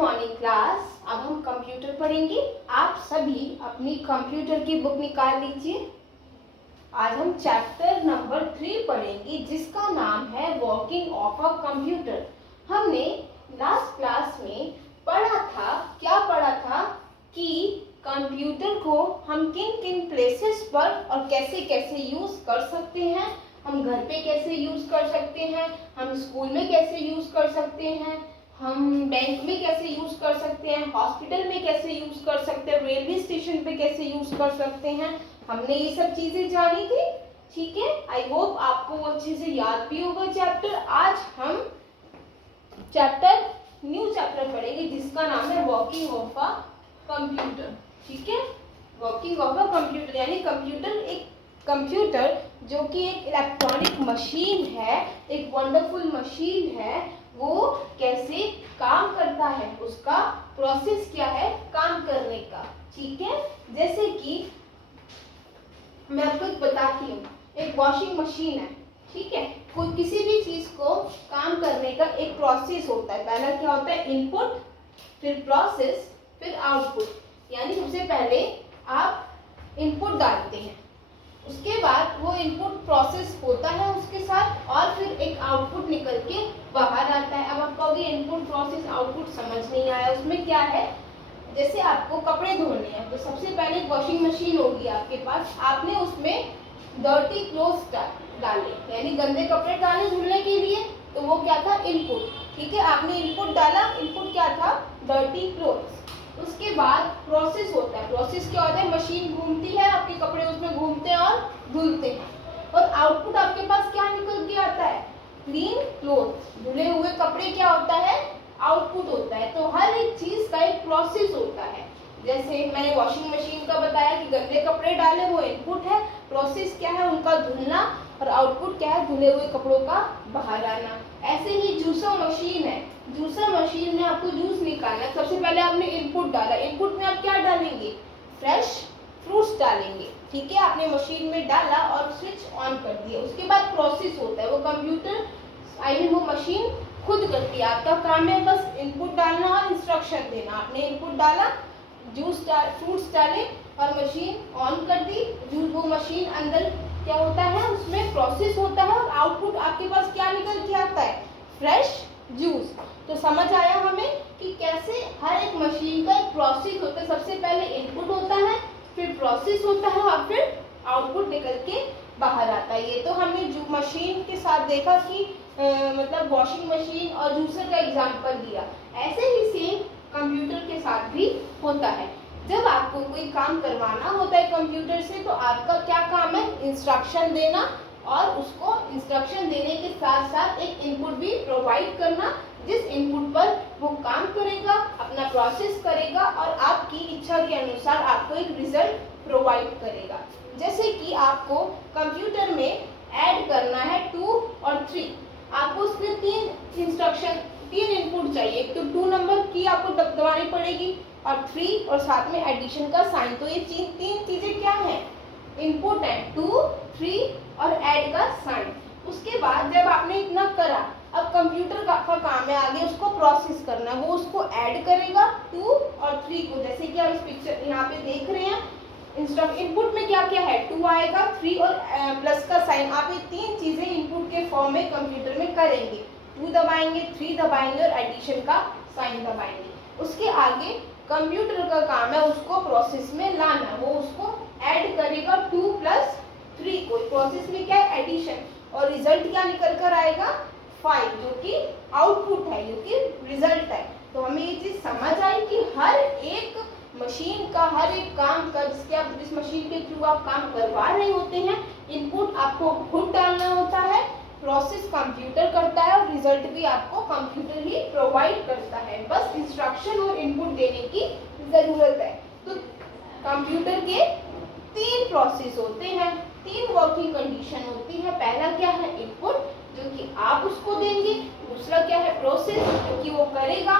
Morning class. अब हम computer पढ़ेंगे। आप सभी अपनी कंप्यूटर की बुक निकाल लीजिए। आज हम चैप्टर नंबर 3 पढ़ेंगे जिसका नाम है वर्किंग ऑफ अ कंप्यूटर। हमने लास्ट क्लास में क्या पढ़ा था कि कंप्यूटर को हम किन किन प्लेसेस पर और कैसे कैसे यूज कर सकते हैं। हम घर पे कैसे यूज कर सकते हैं, हम स्कूल में कैसे यूज कर सकते हैं, हम बैंक में कैसे यूज कर सकते हैं, हॉस्पिटल में कैसे यूज कर सकते हैं, रेलवे स्टेशन पे कैसे यूज कर सकते हैं। हमने ये सब चीजें जानी थी। ठीक है, आई होप आपको वो अच्छे से याद भी होगा चैप्टर। आज हम न्यू चैप्टर पढ़ेंगे जिसका नाम है वर्किंग ऑफ अ कंप्यूटर। ठीक है, वर्किंग ऑफ अ कंप्यूटर यानी कंप्यूटर जो कि एक इलेक्ट्रॉनिक मशीन है, एक वंडरफुल मशीन है, वो कैसे काम करता है, उसका प्रोसेस क्या है काम करने का। ठीक है, जैसे कि मैं आपको एक बताती हूँ, एक वॉशिंग मशीन है। ठीक है, कोई किसी भी चीज को काम करने का एक प्रोसेस होता है। पहला क्या होता है, इनपुट, फिर प्रोसेस, फिर आउटपुट। यानी सबसे पहले आप इनपुट डालते हैं, उसके बाद वो इनपुट प्रोसेस होता है उसके साथ, और फिर एक आउटपुट निकल के बाहर आता है। अब आप कहोगे इनपुट प्रोसेस आउटपुट समझ नहीं आया, उसमें क्या है। जैसे आपको कपड़े धोने हैं तो सबसे पहले एक वॉशिंग मशीन होगी आपके पास, आपने उसमें डर्टी क्लोथ्स डाले यानी गंदे कपड़े डाले धुलने के लिए, तो वो क्या था, इनपुट। ठीक है, आपने इनपुट डाला, इनपुट क्या था, डर्टी क्लोथ्स। उसके बाद प्रोसेस होता है। प्रोसेस क्या होता है, मशीन घूमती है, आपके कपड़े उसमें घूमते हैं और धुलते हैं। और आउटपुट आपके पास क्या निकल के आता है, क्लीन क्लोथ, धुले हुए कपड़े क्या होता है, आउटपुट होता है। तो हर एक चीज का एक प्रोसेस होता है। जैसे मैंने वॉशिंग मशीन का बताया कि गंदे कपड़े डाले, वो इनपुट है, प्रोसेस क्या है उनका धुलना, और आउटपुट क्या है, धुले हुए कपड़ों का बाहर आना। ऐसे ही जूसर मशीन है, जूसर मशीन में आपको जूस निकालना है। सबसे पहले आपने इनपुट डाला, इनपुट में आप क्या डालेंगे, फ्रेश फ्रूट्स डालेंगे। ठीक है, आपने मशीन में डाला और स्विच ऑन कर दिया। उसके बाद प्रोसेस होता है, वो कंप्यूटर वो मशीन खुद करती है। आपका काम है बस इनपुट डालना और इंस्ट्रक्शन देना। आपने इनपुट डाला, फ्रूट्स डाले और मशीन ऑन कर दी। वो मशीन अंदर क्या होता है, उसमें प्रोसेस होता है और आउटपुट आपके पास क्या निकल के आता है, फ्रेश जूस। तो समझ आया हमें कि कैसे हर एक मशीन का एक प्रोसेस होता है। सबसे पहले इनपुट होता है, फिर प्रोसेस होता है और फिर आउटपुट निकल के बाहर आता है। ये तो हमने जो मशीन के साथ देखा कि मतलब वॉशिंग मशीन और जूसर का एग्जांपल दिया। ऐसे ही सेम कंप्यूटर के साथ भी होता है। जब आपको कोई काम करवाना होता है कंप्यूटर से, तो आपका क्या काम है, इंस्ट्रक्शन देना, और उसको इंस्ट्रक्शन देने के साथ साथ एक इनपुट भी प्रोवाइड करना, जिस इनपुट पर वो काम करेगा, अपना प्रोसेस करेगा और आपकी इच्छा के अनुसार आपको एक रिजल्ट प्रोवाइड करेगा। जैसे कि आपको कंप्यूटर में ऐड करना है 2 और 3, आपको उसमें 3 इनपुट चाहिए। एक तो 2 नंबर की आपको दबानी पड़ेगी और 3 और साथ में एडिशन का साइन। तो ये 3 चीजें क्या है, इनपुट है, 2, 3 और ऐड का साइन। उसके बाद जब आपने इतना करा, अब कंप्यूटर का काम है आगे उसको प्रोसेस करना। वो उसको ऐड करेगा 2 और 3 को, जैसे कि आप इस पिक्चर यहाँ पे देख रहे हैं। इनपुट में क्या क्या है, 2 आएगा, 3 और प्लस का साइन। आप ये 3 चीजें इनपुट के फॉर्म में कंप्यूटर में करेंगे। 2 दबाएंगे, 3 दबाएंगे और एडिशन का साइन दबाएंगे। उसके आगे कंप्यूटर का काम है उसको प्रोसेस में लाना। वो उसको ऐड करेगा 2 + 3 को, प्रोसेस में क्या है, एडिशन, और रिजल्ट क्या निकल कर आएगा, 5, जो कि आउटपुट है, जो कि रिजल्ट है। तो हमें ये चीज समझ आई कि हर एक मशीन का हर एक काम कर जिस मशीन के थ्रू आप काम करवा रहे होते हैं, इनपुट आपको खुद डालना होता है, प्रोसेस कंप्यूटर करता है और रिजल्ट भी आपको कंप्यूटर ही प्रोवाइड करता है। बस इंस्ट्रक्शन और इनपुट देने की जरूरत है। तो कंप्यूटर के 3 प्रोसेस होते हैं, 3 वर्किंग कंडीशन होती है। पहला क्या है, इनपुट, जो कि आप उसको देंगे। दूसरा क्या है, प्रोसेस, जो कि वो करेगा।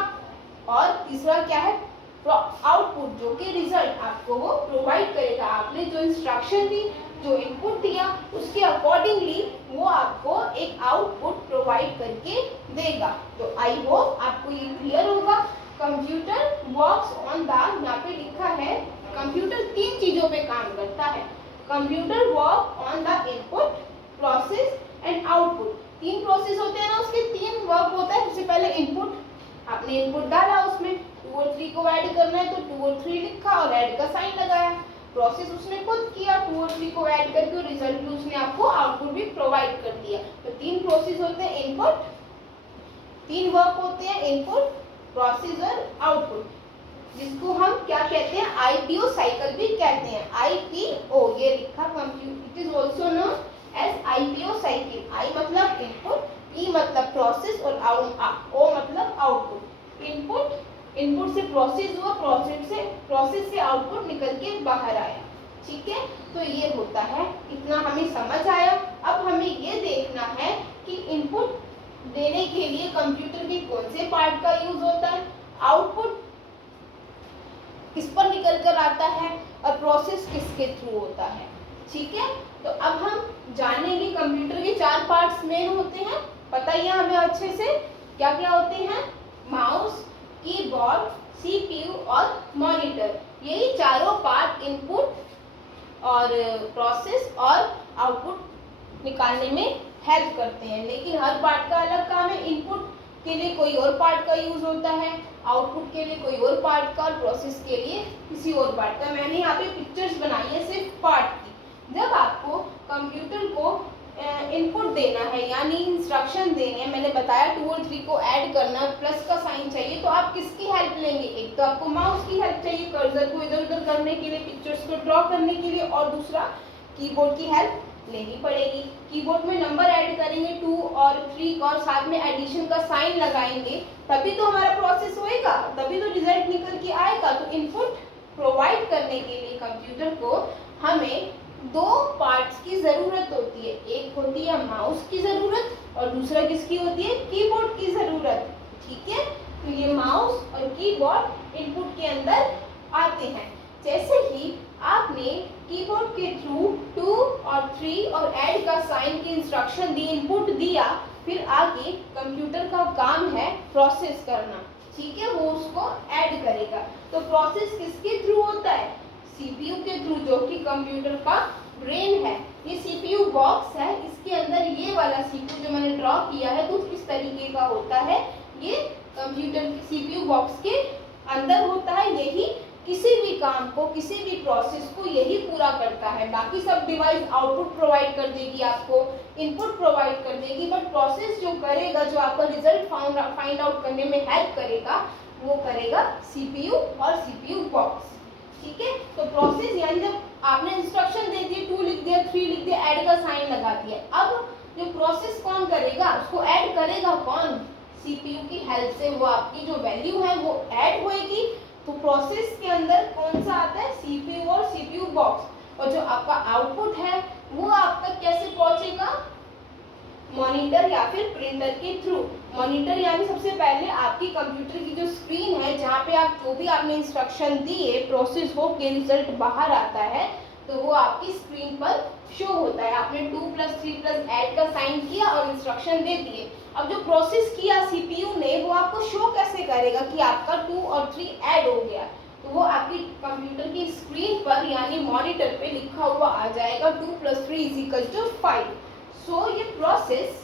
और तीसरा क्या है, आउटपुट, जो कि रिजल्ट आपको वो प्रोवाइड करेगा। आपने जो इंस्ट्रक्शन दी, जो इनपुट दिया, उसके अकॉर्डिंगली वो आपको एक आउटपुट प्रोवाइड करके देगा। तो आई होप आपको ये क्लियर होगा। Computer computer work on the input, process and output. 3 process होते हैं ना, उसके 3 वर्क होता है। सबसे पहले इनपुट, आपने इनपुट डाला, उसमें 2 और 3 को ऐड करना है तो 2 और 3 लिखा और ऐड का साइन लगाया। प्रोसेस उसने खुद किया, 2 और 3 को ऐड करके और रिजल्ट भी उसने आपको आउटपुट भी प्रोवाइड कर दिया। तो 3 प्रोसेस होते हैं इनपुट, 3 वर्क होते हैं इनपुट, प्रोसेस और आउटपुट, जिसको हम क्या कहते हैं, आईपीओ साइकिल भी कहते हैं। आईपीओ ये लिखा computer, it is also known as IPO cycle. I मतलब इनपुट, ई मतलब प्रोसेस और ओ मतलब आउटपुट। इनपुट से प्रोसेस हुआ, प्रोसेस से आउटपुट निकल के बाहर आया। ठीक है, तो ये होता है। इतना हमें समझ आया। अब हमें ये देखना है कि इनपुट देने के लिए कंप्यूटर के कौन से पार्ट का यूज होता है, आउटपुट किस पर निकल कर आता है और प्रोसेस किसके थ्रू होता है। ठीक है, तो अब हम जानेंगे कंप्यूटर के 4 पार्ट्स मेन होते हैं। बताइए हमें अच्छे से क्या क्या होते हैं, माउस, कीबोर्ड, सीपीयू और मॉनिटर। यही चारों पार्ट इनपुट और प्रोसेस और आउटपुट निकालने में हेल्प करते हैं। लेकिन हर पार्ट का अलग काम है। इनपुट के लिए कोई और पार्ट का यूज होता है, आउटपुट के लिए कोई और पार्ट का और प्रोसेस के लिए किसी और पार्ट का। मैंने यहाँ पे पिक्चर्स बनाई है सिर्फ पार्ट की। जब आपको कंप्यूटर को इनपुट देना है यानी इंस्ट्रक्शन देने हैं, मैंने बताया 2 और 3 को ऐड करना, प्लस का साइन चाहिए, तो आप किसकी हेल्प लेंगे। एक तो आपको माउस की हेल्प चाहिए कर्सर को इधर उधर करने के लिए, पिक्चर्स को ड्रॉ करने के लिए, और दूसरा कीबोर्ड की हेल्प लेनी पड़ेगी। कीबोर्ड में नंबर ऐड करेंगे 2 और 3 का और साथ में एडिशन का साइन लगाएंगे, तभी तो हमारा प्रोसेस होएगा, तभी तो रिजल्ट निकल के आएगा। तो इनपुट प्रोवाइड करने के लिए कंप्यूटर को हमें 2 पार्ट्स की जरूरत होती है। एक होती है माउस की जरूरत और दूसरा किसकी होती है, कीबोर्ड की जरूरत। ठीक है, तो ये माउस और कीबोर्ड इनपुट के अंदर आते हैं। जैसे ही आपने कीबोर्ड के थ्रू 2 और 3 और ऐड का साइन की इंस्ट्रक्शन दी, इनपुट दिया, फिर आगे कंप्यूटर का काम है प्रोसेस करना। ठीक है, वो उसको ऐड करेगा। तो प्रोसेस किसके थ्रू होता है, सीपीयू के थ्रू, जो कि कंप्यूटर का ब्रेन है। ये सीपीयू बॉक्स है, इसके अंदर ये वाला सीपीयू जो मैंने ड्रॉ किया है कुछ इस तरीके का होता है। ये कंप्यूटर के सीपीयू बॉक्स के अंदर होता है। यही किसी भी काम को, किसी भी प्रोसेस को यही पूरा करता है। बाकी सब डिवाइस आउटपुट प्रोवाइड कर देगी, आपको इनपुट प्रोवाइड कर देगी, बट प्रोसेस जो करेगा, जो आपका रिजल्ट फाइंड आउट करने में हेल्प करेगा, वो करेगा सीपीयू और सीपीयू बॉक्स। ठीक है, तो प्रोसेस यानी जब आपने इंस्ट्रक्शन दे दी, 2 लिख दिया, 3 लिख दिया, ऐड का साइन लगा दिया, अब जो प्रोसेस कौन करेगा, उसको ऐड करेगा कौन, सीपीयू की हेल्प से। वो आपकी जो वैल्यू है वो ऐड होएगी। तो प्रोसेस के अंदर कौन सा आता है, सीपीयू और सीपीयू बॉक्स। और जो आपका आउटपुट है वो आप तक कैसे पहुंचेगा, मॉनिटर या फिर प्रिंटर के थ्रू। मॉनिटर यानी सबसे पहले आपकी कंप्यूटर की जो स्क्रीन है, जहाँ पे आप जो भी आपने इंस्ट्रक्शन दिए, प्रोसेस हो के रिजल्ट बाहर आता है, तो वो आपकी स्क्रीन पर शो होता है। आपने 2 + 3 + ऐड का साइन किया और इंस्ट्रक्शन दे दिए। अब जो प्रोसेस किया सीपीयू ने, वो आपको शो कैसे करेगा कि आपका 2 और 3 ऐड हो गया। तो वो आपकी कंप्यूटर की स्क्रीन पर यानी मॉनिटर पे लिखा हुआ आ जाएगा 2 + 3 = 5। सो ये प्रोसेस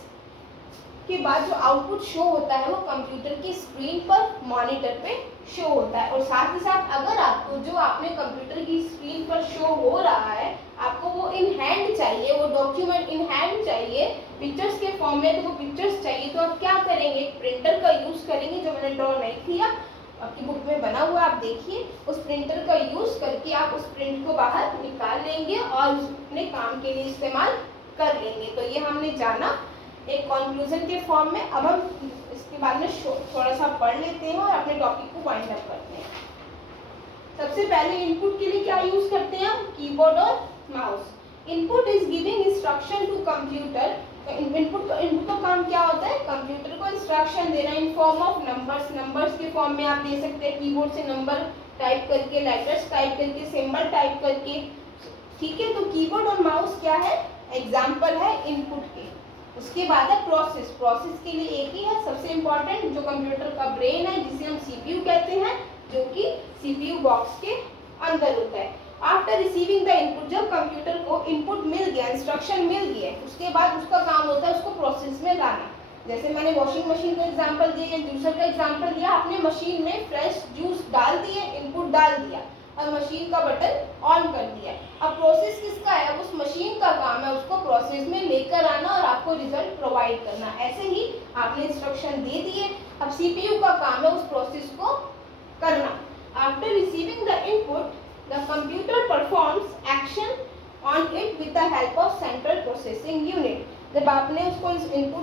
के बाद जो आउटपुट शो होता है वो कंप्यूटर की स्क्रीन पर मॉनिटर पे शो होता है। और साथ ही साथ अगर आपको जो आपने कंप्यूटर की स्क्रीन पर शो हो रहा है, आपको वो इन हैंड चाहिए, वो डॉक्यूमेंट इन हैंड चाहिए, पिक्चर्स के फॉर्म में, तो वो पिक्चर्स चाहिए, तो आप क्या करेंगे, प्रिंटर का यूज़ करेंगे, जो मैंने ड्रॉ नहीं किया, आपकी बुक में बना हुआ आप देखिए। उस प्रिंटर का यूज़ करके आप उस प्रिंट को बाहर निकाल लेंगे और अपने काम के लिए इस्तेमाल कर लेंगे। तो ये हमने जाना एक कंक्लूजन के फॉर्म में। अब हम इसके बारे में थोड़ा सा पढ़ लेते हैं और अपने टॉपिक को वाइंड अप करते हैं। सबसे पहले इनपुट के लिए क्या यूज करते हैं हम, कीबोर्ड और mouse. Input is giving instruction to computer. Input का काम क्या होता है, कंप्यूटर को इंस्ट्रक्शन देना in form of numbers. Numbers के फॉर्म में आप दे सकते हैं, कीबोर्ड से नंबर टाइप करके, लेटर्स टाइप करके, सिंबल टाइप करके। ठीक है, तो कीबोर्ड और माउस क्या है, एग्जाम्पल है इनपुट के। उसके बाद है प्रोसेस। प्रोसेस के लिए एक ही है सबसे इम्पोर्टेंट, जो कंप्यूटर का ब्रेन है, जिसे हम सीपीयू कहते हैं, जो कि सीपीयू बॉक्स के अंदर होता है। आफ्टर रिसीविंग द इनपुट, जब कंप्यूटर को इनपुट मिल गया, इंस्ट्रक्शन मिल गया, उसके बाद उसका काम होता है उसको प्रोसेस में लाना। जैसे मैंने वॉशिंग मशीन का एग्जांपल दिया या जूसर का एग्जांपल दिया, आपने मशीन में फ्रेश जूस डाल दिए, इनपुट डाल दिया और मशीन का बटन ऑन कर दिया। अब प्रोसेस किसका है? अब उस मशीन का काम है उसको प्रोसेस में लेकर आना और आपको रिजल्ट प्रोवाइड करना। ऐसे ही आपने इंस्ट्रक्शन दे दिए, अब सीपीयू का काम है उस प्रोसेस को करना। After receiving the input, the computer performs action on it with the help of central processing unit. जब आपने उसको इनपुट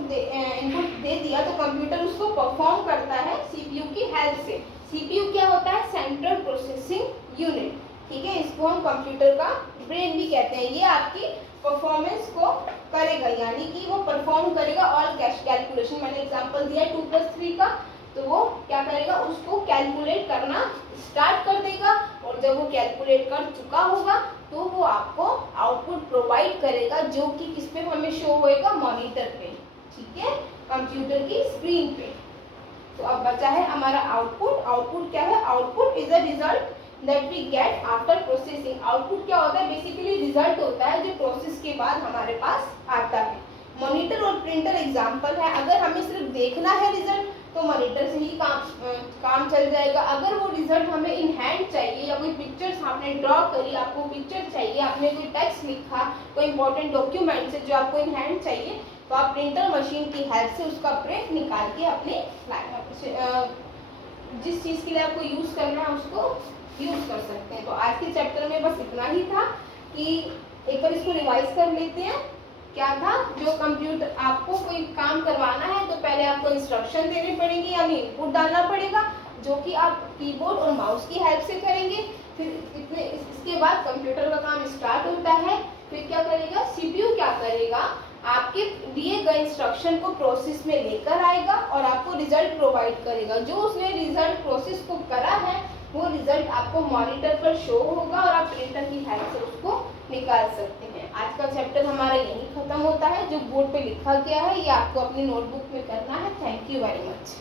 दे दिया तो कंप्यूटर उसको परफॉर्म करता है सीपीयू की हेल्प से। सीपीयू क्या होता है? सेंट्रल प्रोसेसिंग यूनिट, ठीक है। इसको हम कंप्यूटर का ब्रेन भी कहते हैं। ये आपकी परफॉर्मेंस को करेगा, यानी कि वो परफॉर्म करेगा ऑल कैलकुलेशन। मैंने एग्जांपल दिया 2+3 का, तो वो क्या करेगा? उसको कैलकुलेट करना स्टार्ट कर देगा और जब वो कैलकुलेट कर चुका होगा तो वो आपको आउटपुट प्रोवाइड करेगा, जो कि किस पे हमें शो होएगा? मॉनिटर पे, ठीक है, कंप्यूटर की स्क्रीन पे। तो अब बचा है हमारा आउटपुट। आउटपुट क्या है? Output is a result that we get after processing. Output क्या होता है? बेसिकली रिजल्ट होता है जो प्रोसेस के बाद हमारे पास आता है। मॉनिटर और प्रिंटर एग्जांपल है। अगर हमें सिर्फ देखना है रिजल्ट तो मॉनिटर से ही काम चल जाएगा। अगर वो रिजल्ट हमें इन हैंड चाहिए या कोई पिक्चर्स आपने ड्रॉ करी, आपको पिक्चर चाहिए, आपने कोई टेक्स्ट लिखा, कोई इंपॉर्टेंट डॉक्यूमेंट है जो आपको इन हैंड चाहिए, तो आप प्रिंटर मशीन की हेल्प से उसका प्रिंट निकाल के अपने जिस चीज़ के लिए आपको यूज़ करना है उसको यूज़ कर सकते हैं। तो आज के चैप्टर में बस इतना ही था कि एक बार इसको रिवाइज कर लेते हैं। क्या था? जो कंप्यूटर आपको कोई काम करवाना है तो पहले आपको इंस्ट्रक्शन देने पड़ेंगे, यानी इनपुट डालना पड़ेगा, जो कि आप कीबोर्ड और माउस की हेल्प से करेंगे। फिर इसके बाद कंप्यूटर का काम स्टार्ट होता है। फिर क्या करेगा? सीपीयू क्या करेगा? आपके दिए गए इंस्ट्रक्शन को प्रोसेस में लेकर आएगा और आपको रिजल्ट प्रोवाइड करेगा। जो उसने रिजल्ट प्रोसेस को करा है वो रिजल्ट आपको मॉनिटर पर शो होगा और आप प्रिंटर की हेल्प से उसको निकाल सकते हैं। आज का चैप्टर हमारा यहीं खत्म होता है। जो बोर्ड पे लिखा गया है ये आपको अपनी नोटबुक में करना है। Thank you very much.